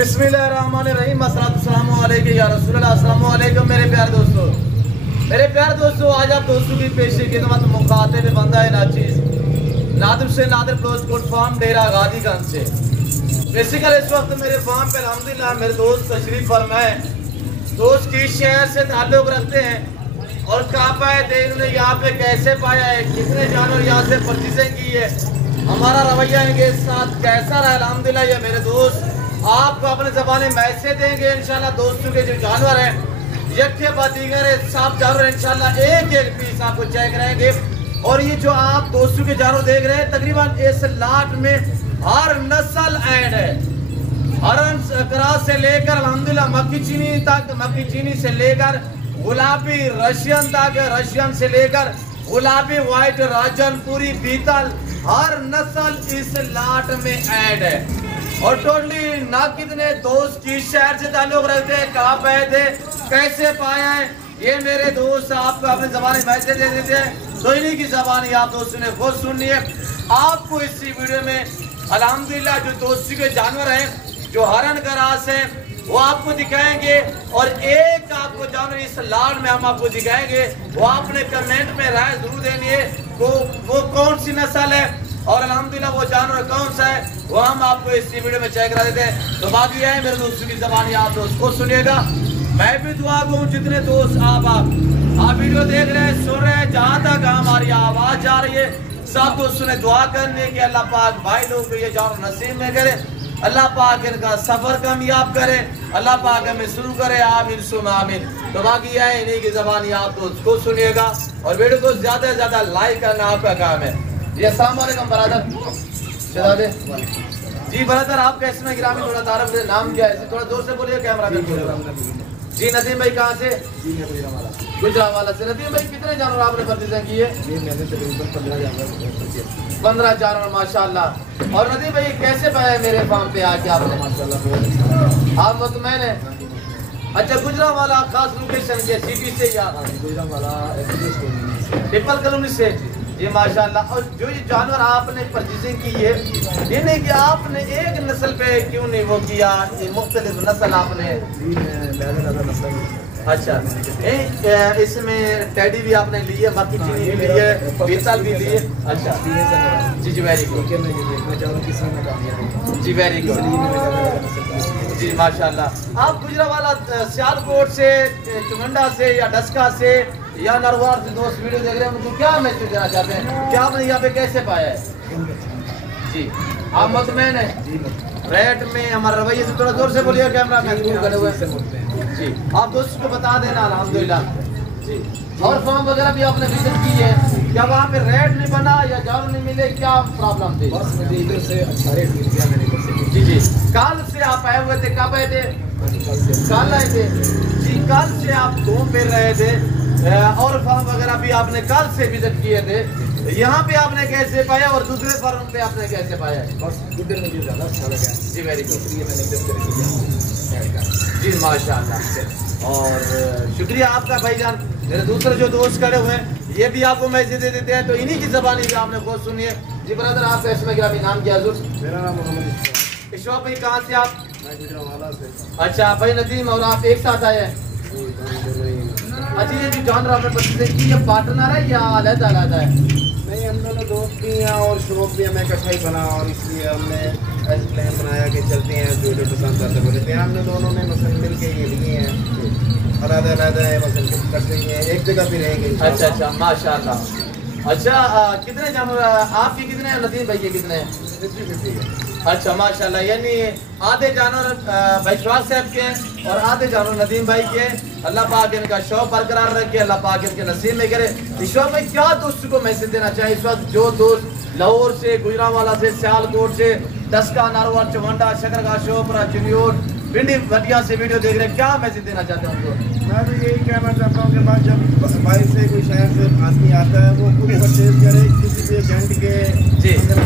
बिस्मिल्लाहिर्रहमानिर्रहीम अस्सलामु अलैकुम या रसूलल्लाह। अस्सलामु अलैकुम मेरे प्यारे दोस्तों, आज आप दोस्तों की पेशी खिदमत मुखातिब बंदा नाचीज नादिर से नादिर क्लोज कोट फार्म डेरा गाजीगंज से। बेसिकली इस वक्त मेरे फार्म पे अल्हम्दुलिल्लाह मेरे दोस्त तशरीफ फरमाए। दोस्त किस शहर से ताल्लुक़ रखते हैं और कहाँ पाए थे, इन्होंने यहाँ पे कैसे पाया है, कितने जानवर यहाँ से परचेजिंग की है, हमारा रवैया इनके साथ कैसा रहा। अल्हम्दुलिल्लाह ये मेरे दोस्त आपको अपने ज़बान में मैसेज देंगे इंशाल्लाह। दोस्तों के जो जानवर हैं यक्के बादीगर है, सब जानवर इंशाल्लाह एक एक पीस आपको चेक रहेंगे। और ये जो आप दोस्तों के जानवर देख रहे हैं तकरीबन इस लाट में हर नस्ल ऐड है। हरन क्रॉस से लेकर अल्हम्दुलिल्लाह मक्की चीनी तक, मक्की चीनी से लेकर गुलाबी रशियन तक, रशियन से लेकर गुलाबी व्हाइट राजनपुरी बीतल, हर नस्ल इस लाट में ऐड है। और टोटली ना कितने दोस्त किस शहर से ताल्लुक़ रखते हैं, कहाँ पे थे, कैसे पाया है, ये मेरे दोस्त आपको अपने ज़बानी मैसेज दे देते हैं। तो इन्हीं की ज़बानी आप दोस्तों ने खुद सुननी है। आपको इसी वीडियो में अल्हम्दुलिल्लाह जो दोस्ती के जानवर हैं, जो हरन का रास है, वो आपको दिखाएंगे। और एक आपको जानवर इस लाट में हम आपको दिखाएंगे, वो आपने कमेंट में राय जरूर देनी है वो कौन सी नस्ल है और अल्हम्दुलिल्लाह वो जानवर कौन सा है, वो हम आपको इस वीडियो में चेक करा देते हैं। तो बात यह है मेरे दोस्तों की ज़बानी आप दोस्त को सुनिएगा। मैं भी दुआ दूँ जितने दोस्त आप वीडियो देख रहे हैं, सुन रहे हैं, जहाँ तक हमारी आवाज़ जा रही है, सब दोस्तों ने दुआ करने की अल्लाह पाक भाई लोग को ये जानवर नसीब में करे, अल्लाह पाक इनका सफ़र कामयाब करे, अल्लाह पाक हमें शुरू करे, आमीन सुमा आमीन। तो बाकी है इन्हीं की ज़बानी आप दोस्त को सुनिएगा और वीडियो को ज़्यादा से ज़्यादा लाइक करना आपका काम है। जी अस्सलाम वालेकुम ब्रदर। जी ब्रदर आपका इसमें गिरामी थोड़ा तारफ दे, नाम क्या है, थोड़ा जोर से बोलिए कैमरा में। जी नदीम भाई कहाँ से? गुजरावाला से। नदीम भाई कितने जानवर आपने परचेजिंग की है? 15 जानवर माशाल्लाह। और नदीम भाई कैसे पाया मेरे फार्म पे आके आपने? माशाल्लाह आप मुतमैन है? अच्छा गुजरावाला खास लोकेशन के सिटी से या गुजरावाला पीपल कॉलोनी से? ये माशाल्लाह। और जो ये जानवर आपने परचेजिंग की है, ये नहीं कि आपने एक नस्ल पे क्यों नहीं वो किया, ये मुख्तलिफ नस्ल आपने? अच्छा इसमें टेडी भी आपने ली है, मक्की चीनी भी ली है, बीतल भी ली है। अच्छा जी जी वेरी गुड जी वेरी गुड जी माशाल्लाह। आप गुजरावाला सियालकोट से, चुमंडा से या डस्का से या नरवार से दोस्त वीडियो देख रहे हैं, उनको क्या मैसेज देना चाहते हैं, क्या आपने यहाँ पे कैसे पाया है? जी आप मुतमैन है? रेट में हमारा रवैये से थोड़ा जोर से बोलिए, कैमरा में दूर करे हुए जी आप दोस्तों को बता देना अल्हम्दुलिल्लाह जी। और फॉर्म वगैरह भी आपने विजिट की है, क्या वहाँ पे रेट नहीं बना या जानवर नहीं मिले, क्या प्रॉब्लम थी? बस मुझे इधर से अच्छा रेट मिल गया मेरे इधर से। जी जी कल से आप आए हुए थे, कब आए थे? कल आए थे जी। कल से आप घूम फिर रहे थे और फार्म वगैरह भी आपने कल से विजिट किए थे। यहाँ पे आपने कैसे पाया और दूसरे फार्म पे आपने कैसे पाया? बस इधर मुझे ज़्यादा अच्छा लगा जी वेरी गुड जी माशाल्लाह। और शुक्रिया आपका भाईजान। मेरे दूसरे जो दोस्त खड़े हुए हैं ये भी आपको मैसेज दे देते हैं, तो इन्हीं की ज़बानी भी आपने बहुत सुनी है। जी ब्रदर आपका इसमें क्या नाम क्या है? मेरा नाम मोहम्मद इशफाक भाई। कहाँ से आप? मैं गुजरावाला से। अच्छा भाई नदीम और आप एक साथ आए हैं? अच्छा ये जो जानवर आपने परचेजिंग की, ये पार्टनर है या अलग अलग है? नहीं हम दोनों दोस्त भी हैं और शौक भी हमें इकट्ठा ही बना, और इसलिए हमने ऐसे प्लान बनाया कि चलते हैं वीडियो पसंद करते बोले थे। हमने दोनों ने मसल मिल के ये लिए हैं, अलग है मसल करते हैं, एक जगह भी रहेंगे। अच्छा अच्छा माशाल्लाह। अच्छा कितने जानवर आपके कितने हैं, नदीम भाई के कितने हैं? 50-50 है। अच्छा माशाल्लाह, यानी आधे जानवर भाई शवाज साहब के हैं और आधे जानवर नदीम भाई के हैं। अल्लाह पाक इनका शौक बरकरार रखे, अल्लाह पाक इनके नसीब में करे। ईश्वर भाई क्या दोस्तों को मैसेज देना चाहिए इस वक्त, जो दोस्त लाहौर से, गुजरावाला से, सियालकोट से, डस्का, नारवार, चुमंडा, शकरगाह, शोपरा, चिन्योर, पिंडी भटिया से वीडियो देख रहे हैं, क्या मैसेज देना चाहते हैं उनको? मैं तो यही कहना चाहता हूँ कि जब बाहर से कोई शहर से आदमी आता है वो खुद परचेज करे, किसी भी एजेंट के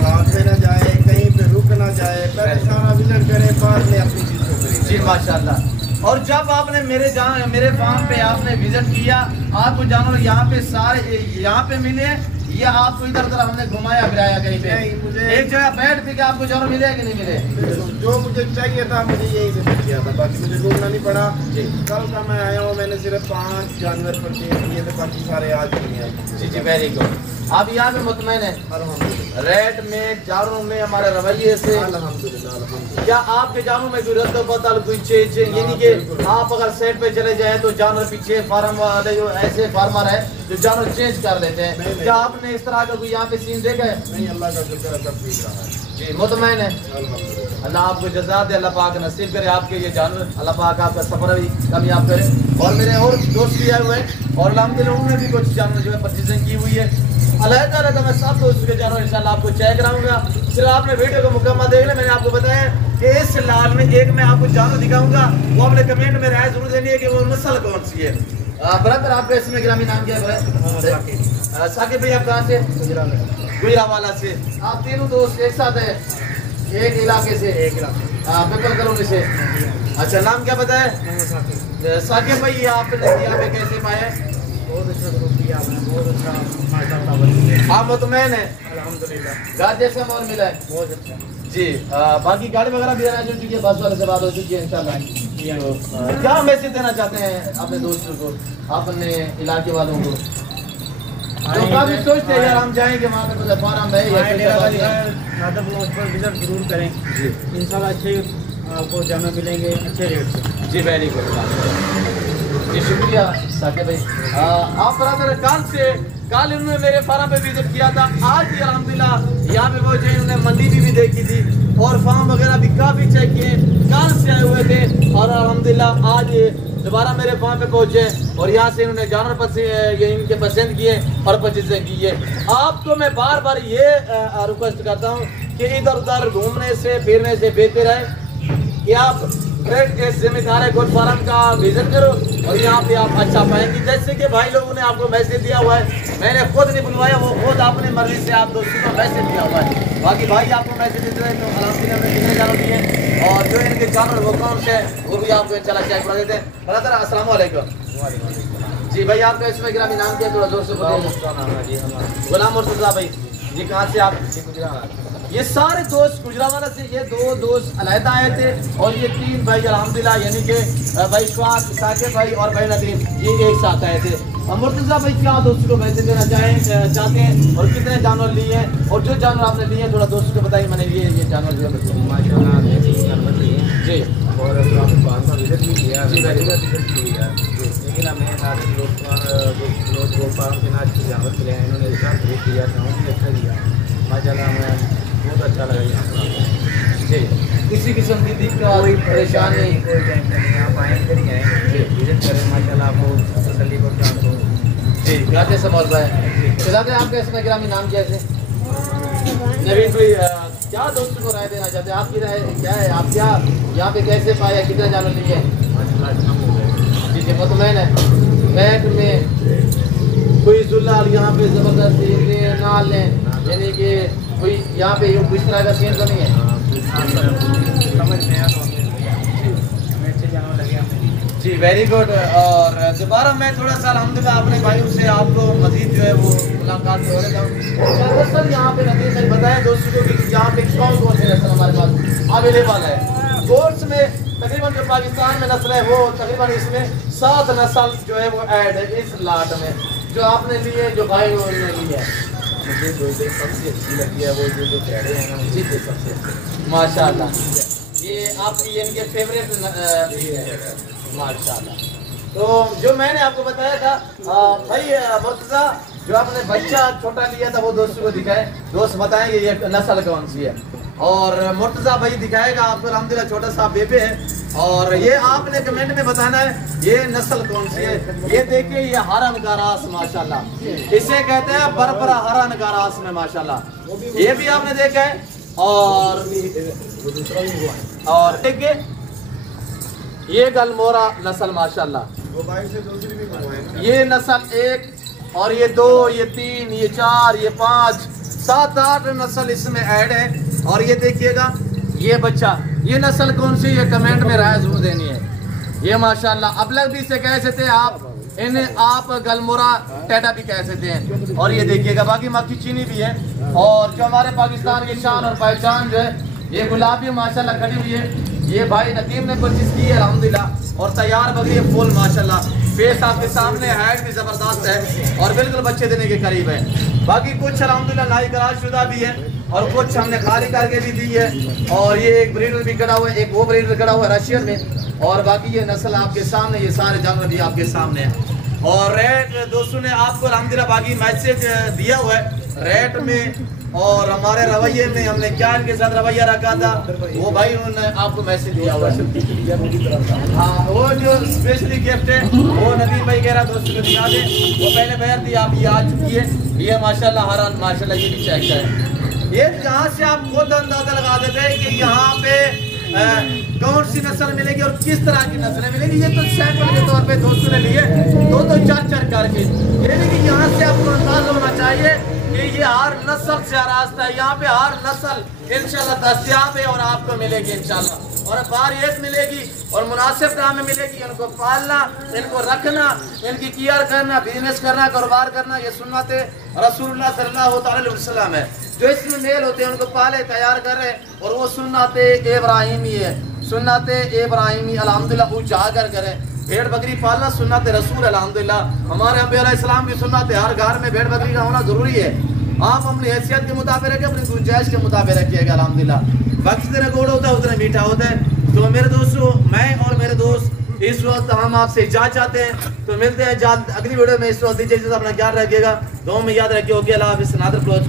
हाथ में ना जाए, कहीं पे रुक ना जाए, पहले सारा विजिट करे, बाद में अपनी चीज़ को करे। जी माशाल्लाह। और जब आपने मेरे फार्म पे आपने विजिट किया, आपको जानवर यहाँ पे सारे यहाँ पे मिले ये आपको इधर उधर हमने घुमाया फिराया कहीं पे? नहीं, मुझे एक जगह बैठ के आपको जानवर मिले कि नहीं मिले? जो मुझे चाहिए था मुझे यही से मिल गया था, बाकी मुझे ढूंढना नहीं पड़ा। कल का मैं आया हूँ, मैंने सिर्फ 5 जानवर परचेज किए थे, बाकी सारे आज नहीं आए। जी जी, वेरी गुड। आप यहाँ पे मुतमैन है? अल्हम्दुलिल्लाह, रेट में, जानवरों में, हमारे रवैये से? अल्हम्दुलिल्लाह, अल्हम्दुलिल्लाह। क्या आपके जानवरों में कोई रद्द बदल, कोई चेंज, यानी कि आप अगर सेट पे चले जाए तो जानवर पीछे फार्म वाले जो ऐसे फार्मर है जो जानवर चेंज कर लेते हैं, नहीं। क्या आपने इस तरह का कोई यहाँ पे सीन देखा है? नहीं, अल्लाह का शुक्र है, सब ठीक रहा है। जी, मुतमैन है? अल्हम्दुलिल्लाह। अल्लाह आपको जज़ा दे, अल्लाह पाक नसीब करे आपके ये जानवर, अल्लाह पाक आपका सफर भी कामयाब करे। और मेरे और दोस्त भी आए हुए हैं और अल्हम्दुलिल्लाह उन्होंने भी कुछ जानवर जो है परचेजिंग की हुई है। अलग-अलग मैं सब दोस्तों के जानवर इंशाल्लाह आपको चेक कराऊंगा। सिर्फ आपने वीडियो को मुकम्मल देख लें। मैंने आपको बताया कि इस लाल में एक मैं आपको जानवर दिखाऊंगा, वो अपने कमेंट में राय जरूर देनी है कि वो नस्ल कौन सी है। ब्रदर, आपका इसमें ग्रामीण नाम क्या है? साकिब भाई, आप कहाँ से? गुजरावाला से। आप तीनों दोस्त एक साथ है, एक इलाके से? एक इलाके, पिपल कॉलोनी से। अच्छा, नाम क्या बताया? साकिब भाई, ये आपने यहाँ पे कैसे पाया? बहुत अच्छा ग्रुप किया आपने, बहुत अच्छा माशाल्लाह। आप मुतमैन है? अल्हम्दुलिल्लाह, गाड़ी जैसा माहौल मिला है? बहुत अच्छा। जी, बाकी गाड़ी वगैरह भी अरेंज हो चुकी है, बस वाले से बात हो चुकी है इंशाल्लाह। तो क्या मैसेज देना चाहते हैं अपने दोस्तों को, अपने इलाके वालों को? तो काफी सोचते हैं यार हम जाएंगे वहाँ पे, तो फार्म है नादर ब्लॉग पर विजिट जरूर करें जी, इंशाल्लाह अच्छे आपको जानवर मिलेंगे अच्छे रेट से। जी, वेरी गुड जी, शुक्रिया साकिब भाई। आप बराबर कल इन्होंने मेरे फार्म पे विजिट किया था, आज भी अल्हम्दुलिल्लाह यहाँ पे वो जो इन्होंने मंडी भी देखी थी और फार्म वगैरह भी काफ़ी चेक किए, कल से आए हुए थे और अल्हम्दुलिल्लाह आज दोबारा मेरे फार्म पे पहुँचे और यहाँ से इन्होंने जानवर ये इनके पसंद किए और परचेजिंग की है। आपको मैं बार बार ये रिक्वेस्ट करता हूँ कि इधर उधर घूमने से फिरने से बेहतर है कि आप इस जिम्मेदार गोट फार्म का विजिट करो और यहाँ पे आप अच्छा पाएंगे। जैसे कि भाई लोगों ने आपको मैसेज दिया हुआ है, मैंने खुद नहीं बुलवाया, वो खुद अपनी मर्जी से आप दोस्तों को मैसेज दिया हुआ है। बाकी भाई आपको मैसेज देते हैं तो अल्हम्दुलिल्लाह में कितने जानवर दिए और जो इनके जानवर वो कौन से वो भी आपको इंशाल्लाह चेक करा देते हैं। ब्रदर, अस्सलाम वालेकुम। जी भाई, आपका इसमें ग्रामीण नाम क्या है? थोड़ा जोर से बताइए। गुलाम मुर्तज़ा भाई जी, कहाँ से आप? ये सारे दोस्त गुजरावाला से, ये 2 दोस्त अलहदा आए थे और ये 3 भाई अल्हम्दुलिल्लाह यानी कि भाई स्वाद, साकिब भाई और भाई नदीम, ये एक साथ आए थे। मुर्तज़ा भाई, क्या दोस्तों को मैसेज देना चाहते हैं और कितने जानवर लिए हैं और जो जानवर आपने लिए हैं थोड़ा दोस्तों को बताइए। मैंने ये जानवर जो है माशाल्लाह आपने 3 जानवर लिए जी और आपने फार्म का विजिट भी किया, लेकिन हमें सारे लोग फार्म के नाच के जानवर मिले हैं, इन्होंने इसका खरीद किया, गाँव भी अच्छा दिया माशाल्लाह, हमें बहुत अच्छा लगा यहाँ पर जी। किसी किस्म की दिक्कत, कोई परेशानी, कोई टेंशन नहीं, आप आएंगे नहीं आए विजिट करें माशाल्लाह, आपको तसल्ली को चाहते हो जी। गाते समझ पाए चलाते हैं। आपका इसमें ग्रामीण नाम कैसे? नवीन भाई, क्या दोस्तों को राय देना चाहते हैं? आपकी राय क्या है? आप क्या यहाँ पे कैसे पाए, कितने जानवर लिए? जी जी, मुतमैन है? बैंक में कोई जुल्लाल यहाँ पे जबरदस्ती लें ना लें, यानी कि कोई यहाँ पे इस तरह का सीन तो नहीं है? समझ में आया तो अच्छे जानवर लगे हमें जी, वेरी गुड। और दोबारा मैं थोड़ा सा अल्हम्दुलिल्लाह अपने भाइयों से आपको मजीद जो है वो मुलाकात हो रहा हूँ। सर यहाँ पे नतीज ने बताया दोस्तों को कि यहाँ पे कौन से नस्ल हमारे पास अवेलेबल है। कोर्स में तकरीबन जो पाकिस्तान में नस्ल है वो तकरीबन इसमें 7 नस्ल जो है वो ऐड है इस लाट में जो आपने लिए, जो भाई ने लिए है। मुझे जो सबसे अच्छी लगी है वो जो कैडे हैं ना, मुझे तो सबसे अच्छी माशाल्लाह। ये आपकी इनके फेवरेट माशाल्लाह। तो जो मैंने आपको बताया था भाई मुर्तज़ा, जो आपने बच्चा छोटा लिया था वो दोस्तों को दिखाए, दोस्त बताएंगे ये नस्ल कौन सी है और मुर्तज़ा भाई दिखाएगा आपको। अल्हम्दुलिल्लाह छोटा सा बेबी है और ये आपने कमेंट में बताना है ये नस्ल कौन सी है। ये देखिए, ये हरन का रास माशाल्लाह, इसे कहते हैं बरबरा हरन का रास में माशाल्लाह, ये भी आपने देखा है। और देखिए ये गलमोरा नस्ल माशाल्लाह, वो भाई से दूसरी भी मंगवाएंगे। ये नस्ल 1 और ये 2, ये 3, ये 4, ये 5, 7, 8 नस्ल इसमें ऐड है। और ये देखिएगा ये बच्चा, ये नस्ल कौन सी, ये कमेंट में राय जरूर देनी है। ये माशाल्लाह अब लग भी से कैसे थे आप इन्हें आप गलमोरा टेडा भी कह सकते हैं। और ये देखिएगा बाकी मक्की चीनी भी है। और जो हमारे पाकिस्तान की शान और पहचान जो है, ये गुलाबी माशाल्लाह खड़ी हुई है। ये भाई नदीम ने परचेज की है अल्हम्दुलिल्लाह। और तैयार बकरी है फुल माशाल्लाह, फेस आपके सामने, हाइट भी ज़बरदस्त है और बिल्कुल बच्चे देने के करीब है। बाकी कुछ अल्हम्दुलिल्लाह नाई करार शुदा भी है और कुछ हमने खाली करके भी दी है। और ये एक ब्रीडर भी खड़ा हुआ है, एक वो ब्रीडर खड़ा हुआ है रशियन में। और बाकी ये नस्ल आपके सामने, ये सारे जानवर भी आपके सामने हैं। और रेट दोस्तों ने आपको अल्हम्दुलिल्लाह बाकी मैसेज दिया हुआ है रेट में और हमारे रवैये में। हमने क्या इनके साथ रवैया रखा था वो भाई उन्होंने आपको मैसेज दिया हुआ है। हाँ, वो जो स्पेशली गिफ्ट है वो नदीम भाई कह रहा दोस्तों को दिया दे। वो पहले बयान दी, आप ये आ चुकी है। ये माशाल्लाह हरान माशाल्लाह ये भी चेक है। ये यहाँ से आप खुद अंदाजा लगा देते हैं कि यहाँ पे कौन सी नस्ल मिलेगी और किस तरह की नस्लें मिलेगी। ये तो सैंपल के तौर पे दोस्तों ने लिए दो चार करके, यानी कि यहाँ से आपको अंदाजा होना चाहिए कि ये हर नस्ल से आरास्ता है। यहाँ पे हर नस्ल इंशाल्लाह दस्तयाब है और आपको मिलेगी इंशाल्लाह। और बार एक मिलेगी और मुनासिब दाम में मिलेगी। इनको पालना, इनको रखना, इनकी केयर करना, बिजनेस करना, कारोबार करना, ये सुन्नत रसूलुल्लाह सल्लल्लाहु अलैहि वसल्लम है। जो इसमें मेल होते हैं उनको पाले तैयार कर रहे हैं और वो सुन्नत इब्राहिमी है। सुन्नत इब्राहिमी अल्हम्दुलिल्लाह उजागर करें। भेड़ बकरी पालना सुन्नत रसूल अल्हम्दुलिल्लाह। हमारे अंबिया अलैहिस्सलाम की सुन्नत है, हर घर में भेड़ बकरी का होना जरूरी है। आप अपनी हैसियत के मुताबिक रखिए, अपनी गुंजाइश के मुताबिक रखिएगा अल्हम्दुलिल्लाह। वक्त जितना गोड़ होता है उतना मीठा होता है। तो मेरे दोस्तों, मैं और मेरे दोस्त इस वक्त हम आपसे इजाज़त चाहते हैं। तो मिलते हैं अगली वीडियो में। इस वक्त दीजिए, अपना ख्याल रखिएगा, दुआ में याद रखिए। ओके, अल्लाह हाफ़िज़। नादर क्लोज